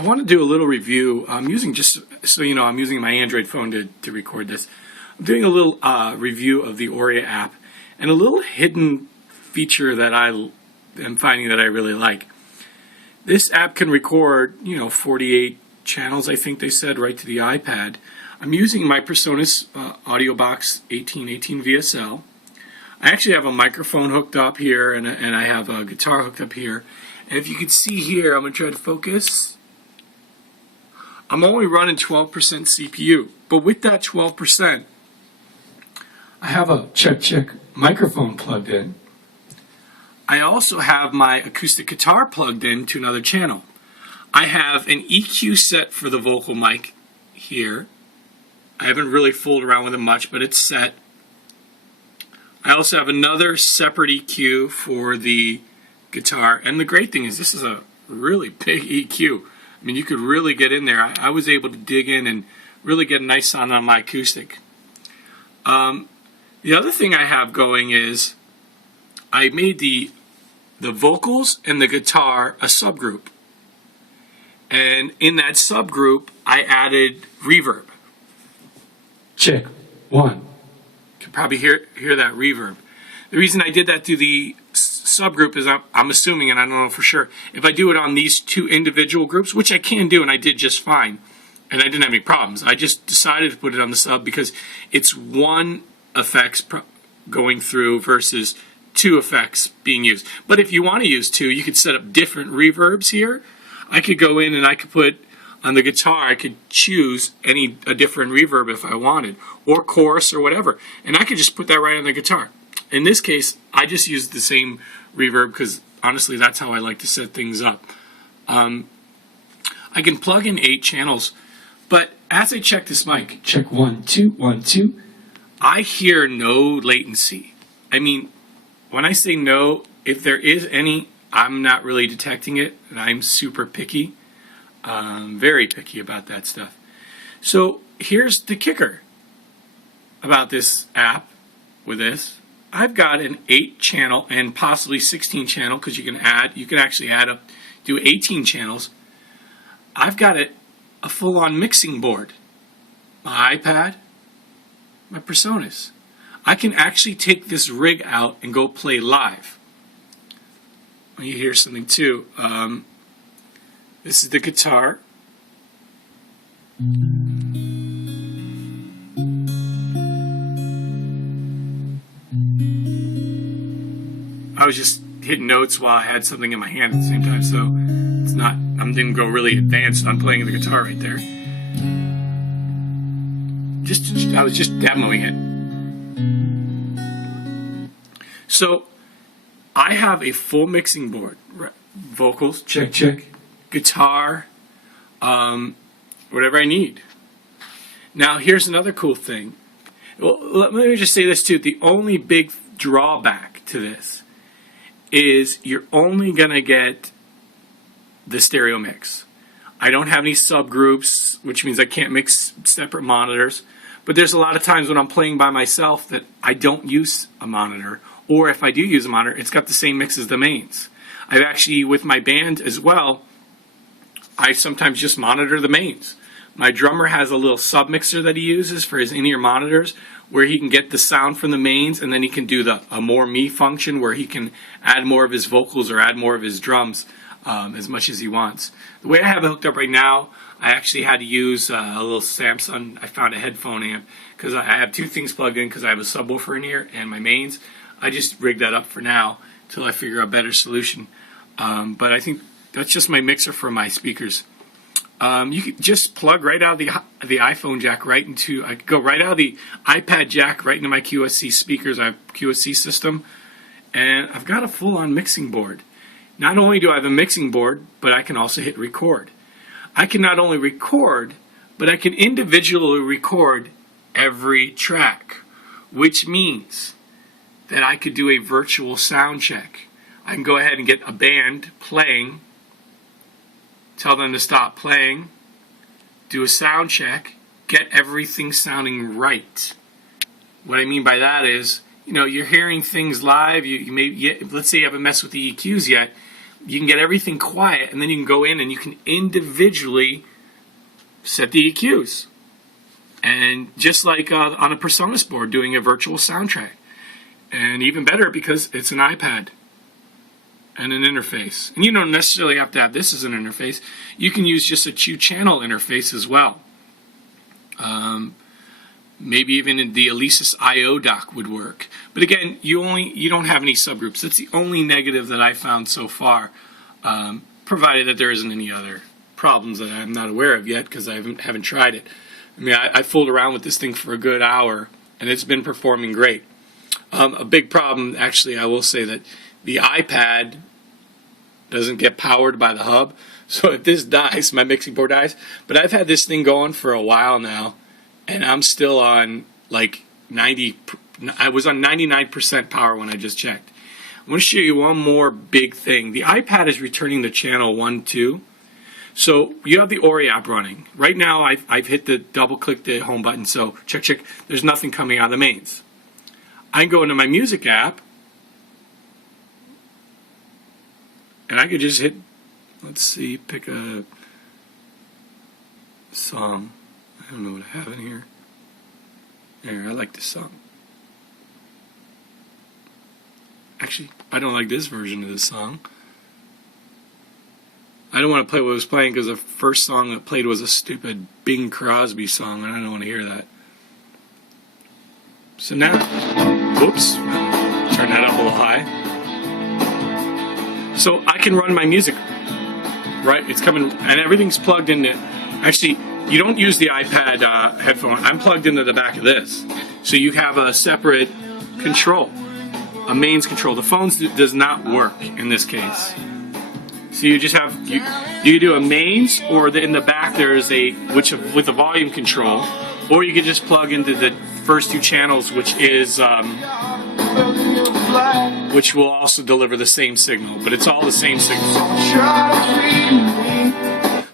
I want to do a little review. I'm using, just so you know, I'm using my Android phone to record this. I'm doing a little review of the Auria app and a little hidden feature that I am finding that I really like. This app can record, 48 channels, I think they said, right to the iPad. I'm using my presonus audio box 1818 VSL. I actually have a microphone hooked up here and I have a guitar hooked up here. And if you can see here, I'm going to try to focus. I'm only running 12% CPU, but with that 12%, I have a check microphone plugged in. I also have my acoustic guitar plugged in to another channel. I have an EQ set for the vocal mic here. I haven't really fooled around with it much, but it's set. I also have another separate EQ for the guitar, and the great thing is this is a really big EQ. I mean, you could really get in there. I was able to dig in and really get a nice sound on my acoustic. The other thing I have going is I made the vocals and the guitar a subgroup. And in that subgroup, I added reverb. Check. One. You can probably hear that reverb. The reason I did that through the subgroup is I'm assuming, and I don't know for sure, if I do it on these two individual groups, which I can do and I did just fine, and I didn't have any problems. I just decided to put it on the sub because it's one effects going through versus two effects being used. But if you want to use two, you could set up different reverbs here. I could go in and I could put on the guitar, I could choose a different reverb if I wanted, or chorus or whatever, and I could just put that right on the guitar. In this case, I just used the same reverb because honestly that's how I like to set things up. I can plug in 8 channels, but as I check this mic, check 1 2 1 2, I hear no latency. I mean, when I say no, if there is any, I'm not really detecting it, and I'm super picky. Very picky about that stuff. So here's the kicker about this app with this. I've got an 8 channel and possibly 16 channel, because you can actually add up, do 18 channels. I've got a full-on mixing board. My iPad, my presonus. I can actually take this rig out and go play live. You hear something too. This is the guitar. I was just hitting notes while I had something in my hand at the same time, so it's not, I didn't go really advanced on playing the guitar right there. I was just demoing it. So I have a full mixing board. Vocals, check. Guitar, whatever I need. Now here's another cool thing. Well, let me just say this too. The only big drawback to this is you're only going to get the stereo mix. I don't have any subgroups, which means I can't mix separate monitors. But there's a lot of times when I'm playing by myself that I don't use a monitor. Or if I do use a monitor, it's got the same mix as the mains. I've actually, with my band as well, I sometimes just monitor the mains. My drummer has a little submixer that he uses for his in-ear monitors where he can get the sound from the mains, and then he can do a more me function where he can add more of his vocals or add more of his drums as much as he wants. The way I have it hooked up right now, I actually had to use a little Samsung. I found a headphone amp because I have 2 things plugged in because I have a subwoofer in here and my mains. I just rigged that up for now until I figure out a better solution. But I think that's just my mixer for my speakers. You could just plug right out of the iPhone jack right into, I could go right out of the iPad jack right into my QSC speakers. I have a QSC system, and I've got a full-on mixing board. Not only do I have a mixing board, but I can also hit record. I can not only record, but I can individually record every track, which means that I could do a virtual sound check. I can go ahead and get a band playing, tell them to stop playing, do a sound check, get everything sounding right. What I mean by that is, you're hearing things live. You may, let's say you haven't messed with the EQs yet. you can get everything quiet, and then you can go in and you can individually set the EQs. And just like on a presonus board doing a virtual soundtrack. And even better because it's an iPad and an interface. And you don't necessarily have to have this as an interface. You can use just a 2-channel interface as well. Maybe even in the Alesis IO dock would work. But again, you don't have any subgroups. That's the only negative that I found so far, provided that there isn't any other problems that I'm not aware of yet because I haven't tried it. I mean, I fooled around with this thing for a good hour, and it's been performing great. A big problem, actually, I will say that the iPad doesn't get powered by the hub. So if this dies, my mixing board dies. But I've had this thing going for a while now, and I'm still on like 90. I was on 99% power when I just checked. I want to show you one more big thing. The iPad is returning the channel 1, 2. So you have the Auria app running. Right now, I've hit the double-click the home button. So check. There's nothing coming out of the mains. I can go into my music app, and I could just hit, let's see, pick a song. I don't know what I have in here. There, I like this song. Actually, I don't like this version of this song. I don't want to play what was playing because the first song that played was a stupid Bing Crosby song, and I don't want to hear that. So now, whoops, turn that up a little high. So I can run my music, right? It's coming, and everything's plugged into. Actually, you don't use the iPad headphone. I'm plugged into the back of this. So you have a separate control, a mains control. The phone does not work in this case. So you just have, you do a mains, or in the back there's with a volume control, or you can just plug into the first 2 channels, which will also deliver the same signal, but it's all the same signal.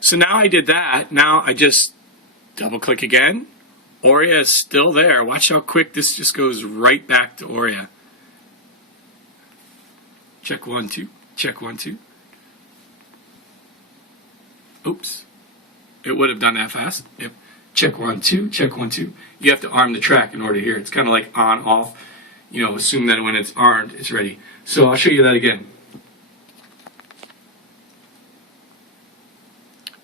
So now I did that. Now I just double click again. Auria is still there. Watch how quick this just goes right back to Auria. Check 1, 2. Check 1, 2. Oops. It would have done that fast. If check 1, 2, check 1, 2. You have to arm the track in order to hear it. It's kind of like on, off. You know, assume that when it's armed, it's ready. So I'll show you that again.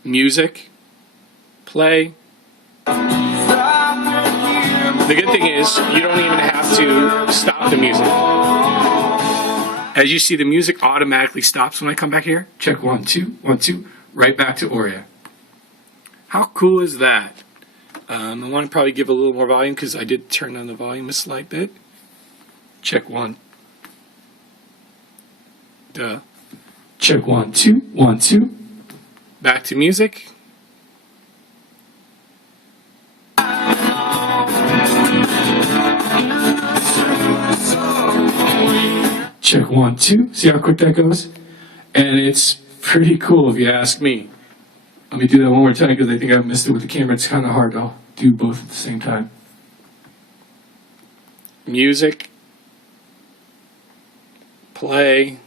Music. Play. The good thing is, you don't even have to stop the music. As you see, the music automatically stops when I come back here. Check 1, 2, 1, 2. Right back to Auria. How cool is that? I want to probably give a little more volume because I did turn on the volume a slight bit. Check 1. Duh. Check 1, 2, 1, 2. Back to music. Check 1, 2. See how quick that goes? And it's pretty cool if you ask me. Let me do that one more time because I think I missed it with the camera. It's kind of hard to do both at the same time. Music. Play.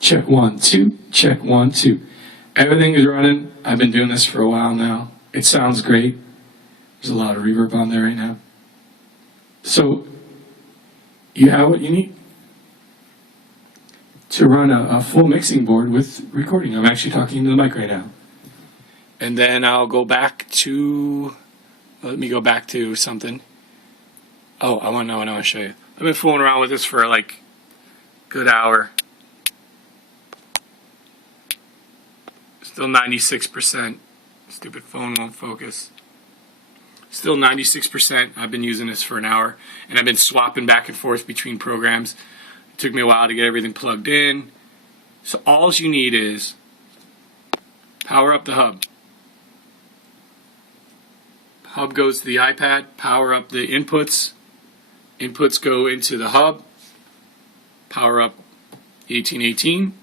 Check 1, 2. Check 1, 2. Everything is running. I've been doing this for a while now. It sounds great. There's a lot of reverb on there right now. So you have what you need to run a full mixing board with recording. I'm actually talking to the mic right now. And then I'll go back to, let me go back to something. Oh, I want to show you. I've been fooling around with this for like a good hour. Still 96%. Stupid phone won't focus. Still 96%. I've been using this for an hour, and I've been swapping back and forth between programs. It took me a while to get everything plugged in. So all you need is power up the hub. Hub goes to the iPad. Power up the inputs. Inputs go into the hub. Power up 1818.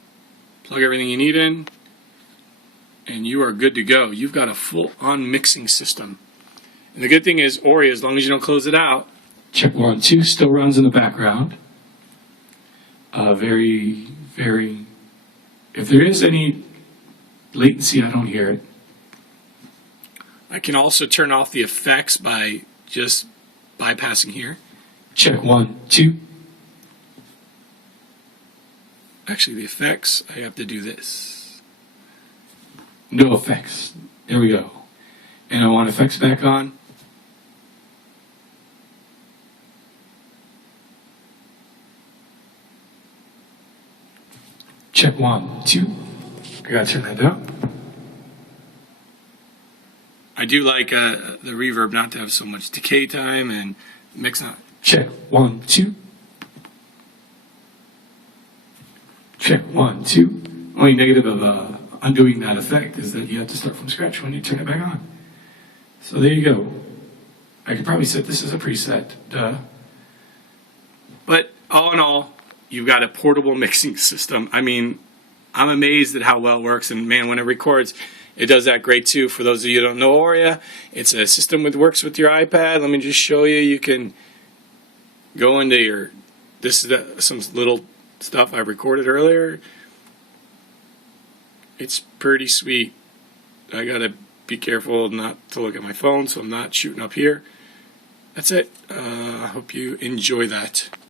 Plug everything you need in, and you are good to go. You've got a full-on mixing system. And the good thing is, Auria, as long as you don't close it out, Check 1, 2, still runs in the background. Very, if there is any latency, I don't hear it. I can also turn off the effects by just bypassing here. Check 1, 2. Actually, the effects, I have to do this. No effects. There we go. And I want effects back on. Check 1, 2. I gotta turn that down. I do like the reverb not to have so much decay time and mix not. Check 1, 2. Check 1, 2. Only negative of undoing that effect is that you have to start from scratch when you turn it back on. So there you go. I could probably set this as a preset, duh. But all in all, you've got a portable mixing system. I mean, I'm amazed at how well it works, and man, when it records, it does that great too. For those of you who don't know Auria, it's a system that works with your iPad. Let me just show you. You can go into your, this is some little stuff I recorded earlier. It's pretty sweet. I gotta be careful not to look at my phone, so I'm not shooting up here. That's it. I hope you enjoy that.